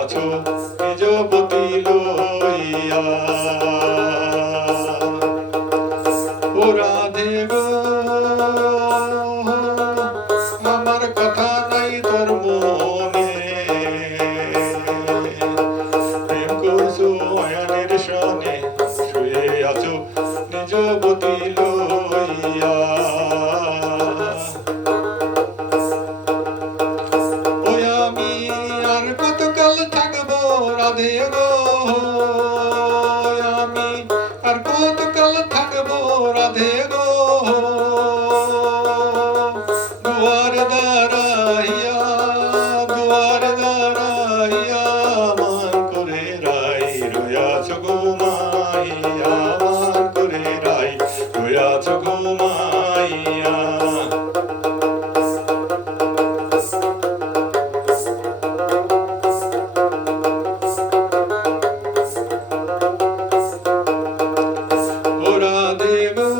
আছো নিজ পতি লইয়া। ও রাধে গো আমার কথা নাই তোর মনে, প্রেম করছো অয়ানের সনে শুয়ে আছো নিজ পতি লইয়া। ওই আমি আর কতকাল থাকবো রাধে গো, আমি আর কতকাল থাকবো রাধে গো, দুয়ার দাঁড়াইয়া দুয়ার দাঁড়াইয়া মান করে রাই রয়াছ ঘুমাইয়া, মান করে রাই রয়াছ ঘুমাইয়া। ও রাধে গো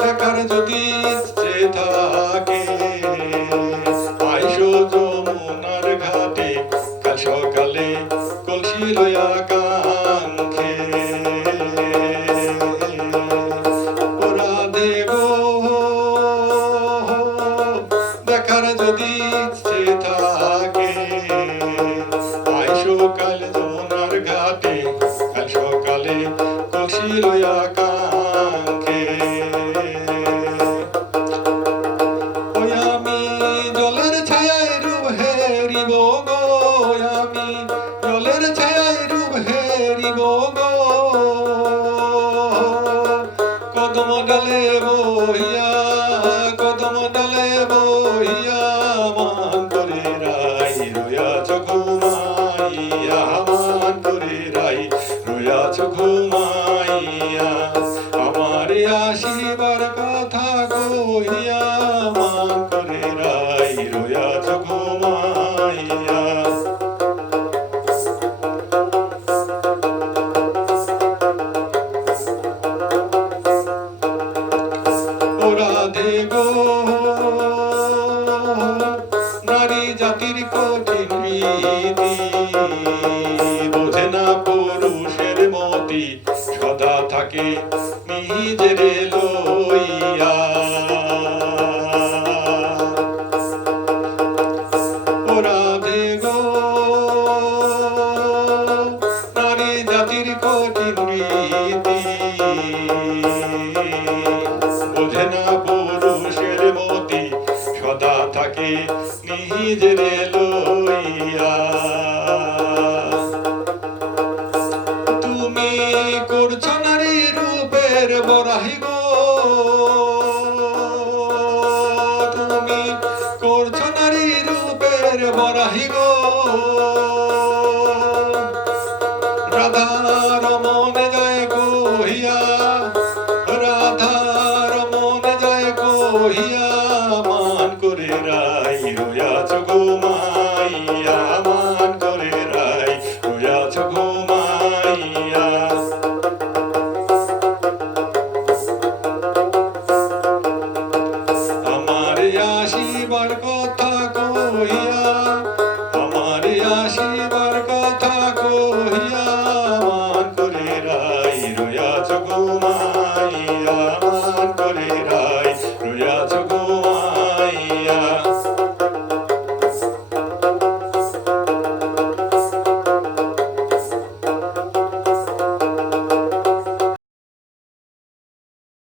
দেখার যদি ইচ্ছে থাকে আইসো যমুনার ঘাটে কাল সকালে কলসি লইয়া কাঙ্খে। ও রাধে গো দেখার যদি ইচ্ছে থাকে আইসো কাল যমুনার ঘাটে কাল সকালে কলসি লইয়া কাঙ্খে। ওই আমি জলের ছায়ায় রূপ হেরিব গো, আমি জলের ছায়ায় রূপ হেরিব গো, কদম ডালে বহিয়া কদম ডালে বহিয়া মান করে রাই রয়াছ ঘুমাইয়া, মান করে রাই রয়াছ ঘুমাইয়া। আমার আসিবার কথা কহিয়া মান করে রাই রয়াছ ঘুমাইয়া। ও রাধে গো নারী জাতির কঠিন রীতি বোঝে না পুরুষের মতি সদা থাকে নিজেরে লইয়া। ও রাধে গো নারী জাতির কঠিন রীতি বোঝে না পুরুষের মতি সদা থাকে নিজেরে লইয়া। তুমি করছো নারী রূপের বরাহি গো, তুমি করছো নারী রূপের বরাহি গো,